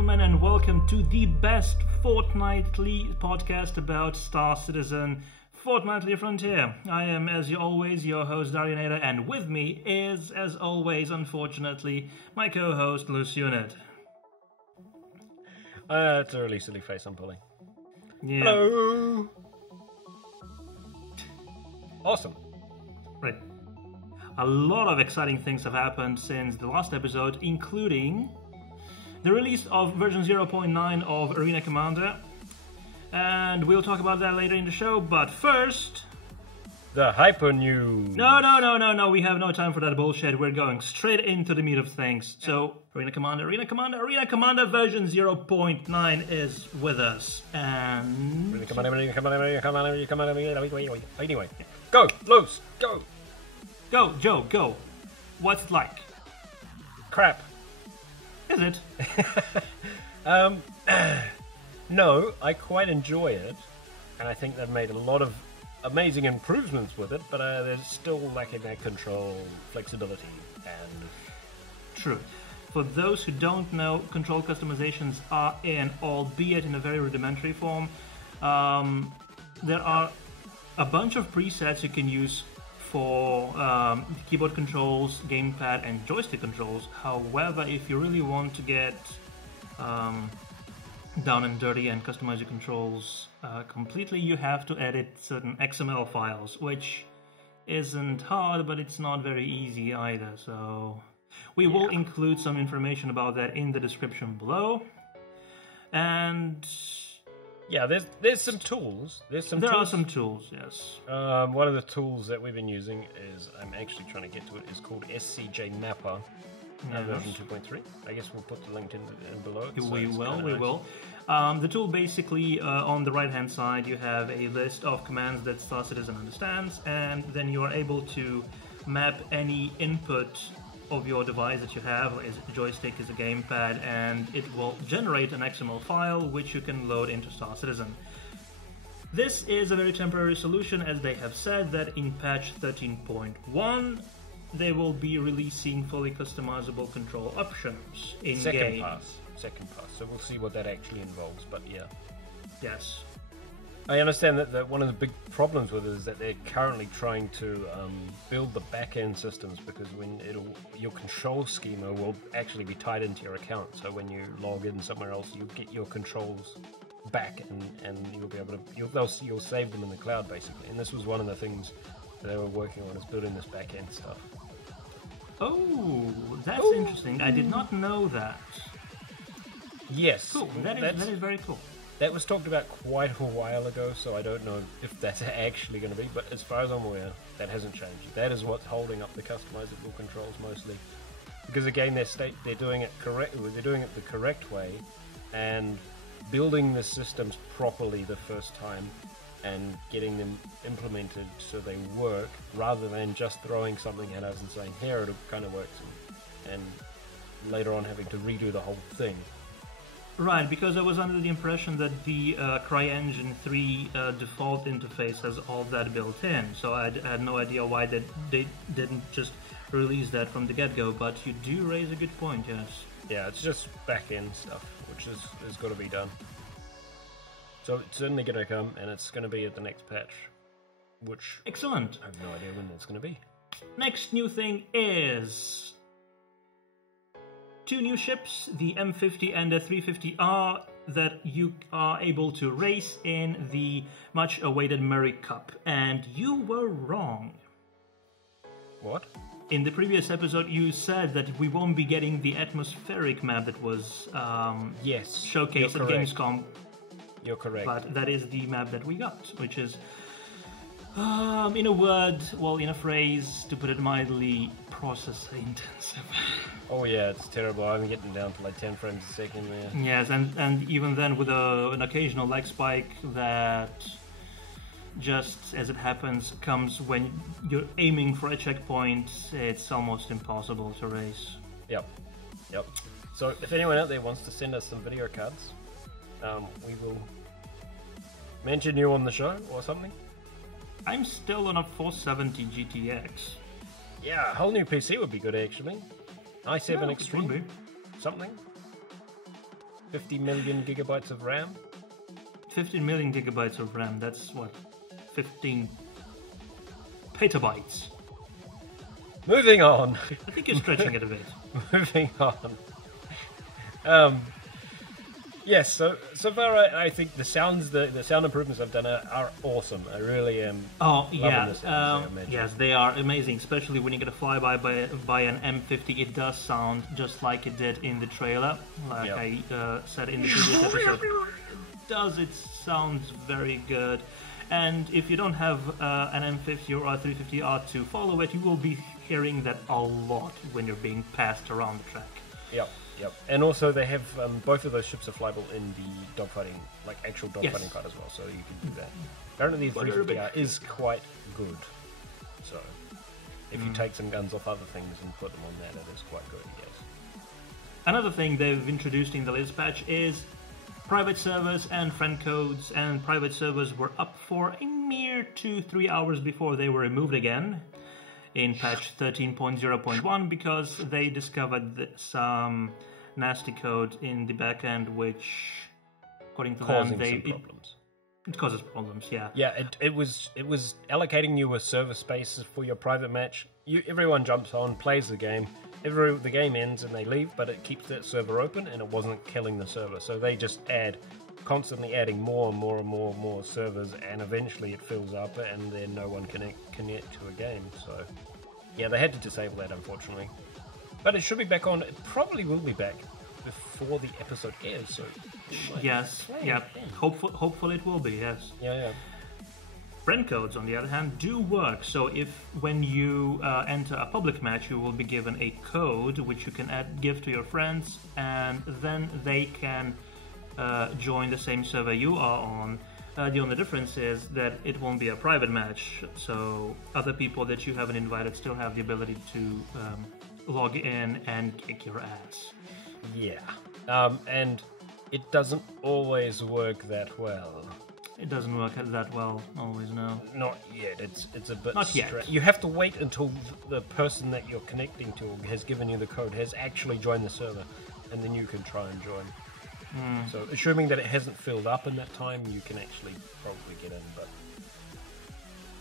gentlemen, and welcome to the best fortnightly podcast about Star Citizen, Fortnightly Frontier. I am, as always, your host, Darionator, and with me is, as always, unfortunately, my co-host, Loose Unit. It's a really silly face I'm pulling. Yeah. Hello! Awesome. Right. A lot of exciting things have happened since the last episode, including the release of version 0.9 of Arena Commander, and we'll talk about that later in the show, but first... The Hyper News! No, we have no time for that bullshit. We're going straight into the meat of things. So, Arena Commander version 0.9 is with us, and... Arena Commander. Anyway, go, Loose, go! Go, Joe, go. What's it like? Crap. Is it? No, I quite enjoy it, and I think they've made a lot of amazing improvements with it, but there's still lacking that control, flexibility, and... True. For those who don't know, control customizations are in, albeit in a very rudimentary form. There are a bunch of presets you can use for keyboard controls, gamepad, and joystick controls. However, if you really want to get down and dirty and customize your controls completely, you have to edit certain XML files, which isn't hard, but it's not very easy either. So we will include some information about that in the description below. And yeah, there's some tools. There are some tools, yes. One of the tools that we've been using is, I'm actually trying to get to it, is called SCJ Mapper, version 2.3. I guess we'll put the link in below. We will. The tool basically, on the right hand side, you have a list of commands that Star Citizen understands, and then you are able to map any input of your device that you have, is it a joystick, is a gamepad, and it will generate an XML file which you can load into Star Citizen. This is a very temporary solution, as they have said that in patch 13.1 they will be releasing fully customizable control options in game. Second pass. So we'll see what that actually involves, but yeah. Yes. I understand that one of the big problems with it is that they're currently trying to build the back-end systems, because when your control schema will actually be tied into your account. So when you log in somewhere else, you'll get your controls back, and you'll be able to you'll save them in the cloud basically. And this was one of the things that they were working on, is building this back-end stuff. Oh, that's interesting. I did not know that. Yes. Cool. That is very cool. That was talked about quite a while ago, so I don't know if that's actually going to be, but as far as I'm aware, that hasn't changed. That is what's holding up the customizable controls mostly. Because again, they're doing it they're doing it the correct way, and building the systems properly the first time and getting them implemented so they work, rather than just throwing something at us and saying, here, it kind of works, and later on having to redo the whole thing. Right, because I was under the impression that the CryEngine 3 default interface has all that built in, so I had no idea why they didn't just release that from the get-go, but you do raise a good point, yes. Yeah, it's just back-end stuff, which is got to be done. So it's certainly going to come, and it's going to be at the next patch, which... Excellent. I have no idea when it's going to be. Next new thing is... 2 new ships, the M50 and the 350R, that you are able to race in the much-awaited Murray Cup. And you were wrong. What? In the previous episode, you said that we won't be getting the atmospheric map that was showcased at Gamescom. You're correct. But that is the map that we got, which is, in a phrase, to put it mildly, processor intensive. Oh yeah, it's terrible. I'm getting down to like 10 frames a second there. Yes, and even then with an occasional lag spike that, just as it happens, comes when you're aiming for a checkpoint. It's almost impossible to race. Yep. So if anyone out there wants to send us some video cards, we will mention you on the show or something. I'm still on a 470 GTX. Yeah, a whole new PC would be good actually. i7 Extreme, something. 50 million gigabytes of RAM. 15 million gigabytes of RAM. That's what? 15 petabytes. Moving on. I think you're stretching it a bit. Moving on. Yes, so far I think the sound improvements I've done are awesome. I really am. Oh yeah, the sounds yes, they are amazing. Especially when you get a flyby by an M50, it does sound just like it did in the trailer. Like I said in the previous episode, it sounds very good. And if you don't have an M50 or R350R to follow it, you will be hearing that a lot when you're being passed around the track. Yep. And also they have both of those ships are flyable in the dogfighting, like actual dogfighting part as well, so you can do that. Apparently the 350R is quite good. So if you take some guns off other things and put them on that, it is quite good, yes. Another thing they've introduced in the latest patch is private servers and friend codes, and private servers were up for a mere 2-3 hours before they were removed again in patch 13.0.1 because they discovered some nasty code in the backend which, according to them, it causes problems. Yeah, it was allocating you a server space for your private match. Everyone jumps on, plays the game. The game ends and they leave, but it keeps that server open and it wasn't killing the server. So they just constantly adding more and more servers, and eventually it fills up and then no one can connect to a game. So yeah, they had to disable that, unfortunately. But it should be back on. It probably will be back before the episode airs. So yes, yeah. Hopefully it will be. Yes. Yeah. Friend codes, on the other hand, do work. So when you enter a public match, you will be given a code which you can give to your friends, and then they can join the same server you are on. The only difference is that it won't be a private match, so other people that you haven't invited still have the ability to log in and kick your ass. Yeah, and it doesn't always work that well. It doesn't work that well, always, no. Not yet. It's a bit Not yet. You have to wait until the person that you're connecting to has given you the code has actually joined the server, and then you can try and join. So assuming that it hasn't filled up in that time, you can actually probably get in, but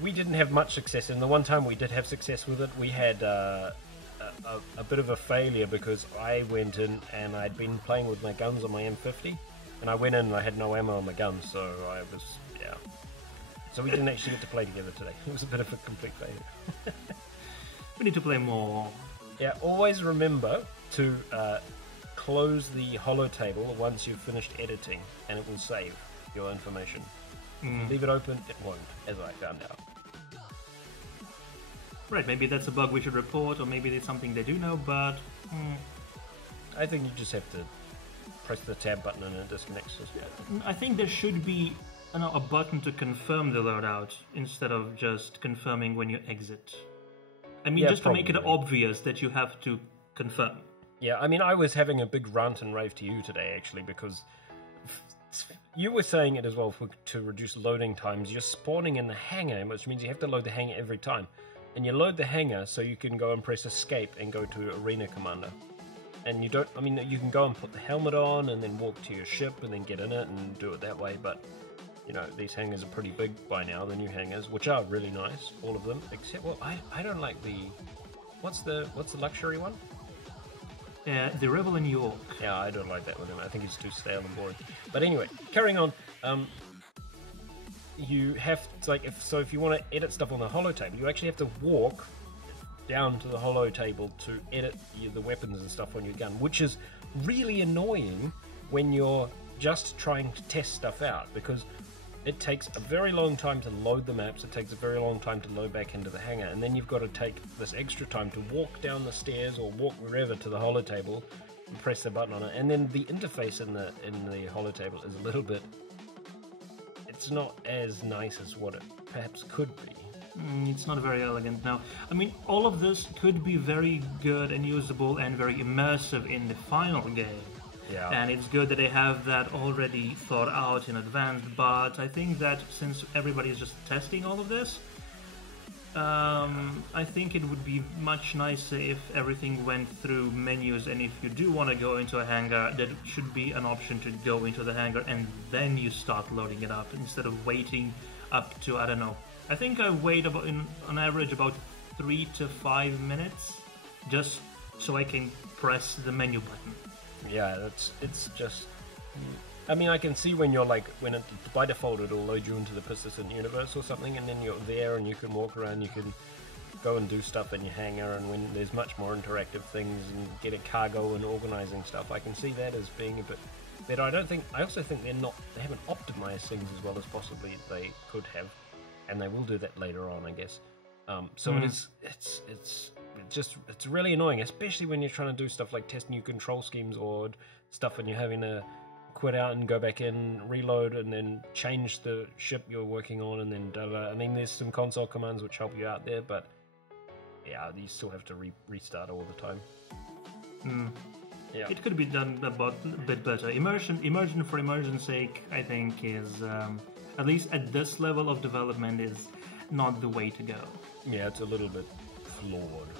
we didn't have much success. And the one time we did have success with it, we had a bit of a failure because I went in and I'd been playing with my guns on my M50, and I went in and I had no ammo on my gun, so so we didn't actually get to play together today. It was a bit of a complete failure. We need to play more. Yeah, always remember to close the holo table once you've finished editing, and it will save your information. Leave it open, it won't, as I found out. Right, maybe that's a bug we should report, or maybe it's something they do know, but I think you just have to press the tab button and it disconnects. I think there should be a button to confirm the loadout instead of just confirming when you exit. I mean, just probably. To make it obvious that you have to confirm. Yeah, I mean, I was having a big rant and rave to you today, actually, because you were saying it as well, to reduce loading times. You're spawning in the hangar, which means you have to load the hangar every time. And you load the hangar so you can go and press escape and go to Arena Commander. And you can go and put the helmet on and then walk to your ship and then get in it and do it that way, but, these hangars are pretty big by now, the new hangars, which are really nice, all of them, except, well, I don't like what's the luxury one? The Revel in York. Yeah, I don't like that one. I think it's too stale and boring. But anyway, carrying on. You have to, if you want to edit stuff on the holo table, you actually have to walk down to the holo table to edit the weapons and stuff on your gun, which is really annoying when you're just trying to test stuff out, because it takes a very long time to load the maps, it takes a very long time to load back into the hangar, and then you've got to take this extra time to walk down the stairs or walk wherever to the holo table and press the button on it. And then the interface in the holo table is a little bit, it's not as nice as what it perhaps could be. It's not very elegant, no. I mean, all of this could be very good and usable and very immersive in the final game. Yeah. And it's good that they have that already thought out in advance, but I think that since everybody is just testing all of this, I think it would be much nicer if everything went through menus, and if you do want to go into a hangar, there should be an option to go into the hangar and then you start loading it up instead of waiting up to, I don't know. I think I wait about on average about 3 to 5 minutes just so I can press the menu button. Yeah, it's just. I mean, I can see when you're like, by default it'll load you into the persistent universe or something, and then you're there and you can walk around, you can go and do stuff in your hangar, and when there's much more interactive things and getting cargo and organizing stuff, I can see that as being a bit better. I also think they haven't optimized things as well as possibly they could have, and they will do that later on, I guess. It's really annoying, especially when you're trying to do stuff like test new control schemes or stuff, and you're having to quit out and go back in, reload, and then change the ship you're working on, and then I mean, there's some console commands which help you out there, but yeah, you still have to restart all the time. Yeah, it could be done a bit better. Immersion for immersion's sake, I think, is at least at this level of development, is not the way to go. Yeah, it's a little bit flawed.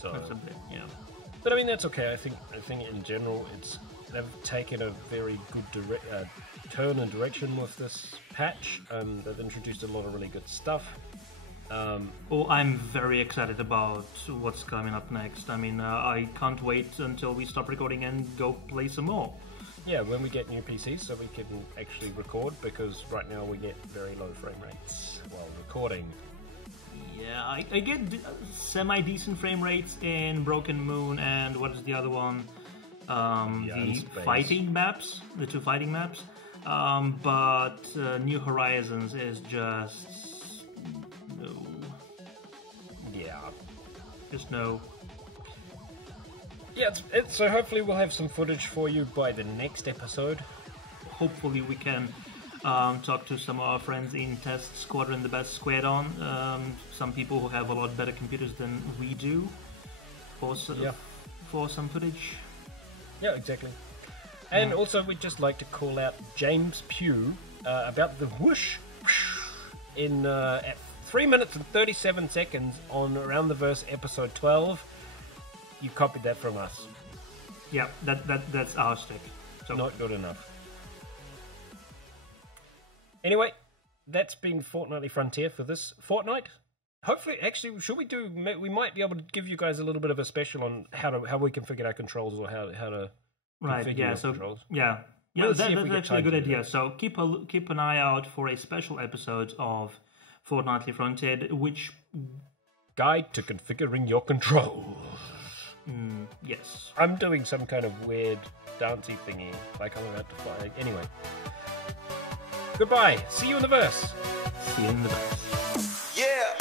So that's a bit, yeah. But I mean, that's okay. I think in general, they've taken a very good turn and direction with this patch. They've introduced a lot of really good stuff. I'm very excited about what's coming up next. I mean, I can't wait until we stop recording and go play some more. Yeah, when we get new PCs so we can actually record, because right now we get very low frame rates while recording. Yeah, I get semi-decent frame rates in Broken Moon and what is the other one? The fighting maps, the 2 fighting maps. But New Horizons is just no. Yeah. Just no. Yeah, so hopefully we'll have some footage for you by the next episode. Hopefully we can talk to some of our friends in Test Squadron, the best squared on. Some people who have a lot better computers than we do for some footage. Yeah, exactly. And also we'd just like to call out James Pugh about the whoosh in at 3 minutes and 37 seconds on Around the Verse episode 12. You copied that from us. Yeah, that's our stick. So. Not good enough. Anyway, that's been Fortnightly Frontier for this fortnight. Hopefully, actually, we might be able to give you guys a little bit of a special on how we configure our controls, or how to configure our controls. Yeah, that's actually a good idea. So keep an eye out for a special episode of Fortnightly Frontier, which guide to configuring your controls. Yes. I'm doing some kind of weird dancey thingy, like I'm about to fly. Anyway. Goodbye. See you in the verse. See you in the verse. Yeah.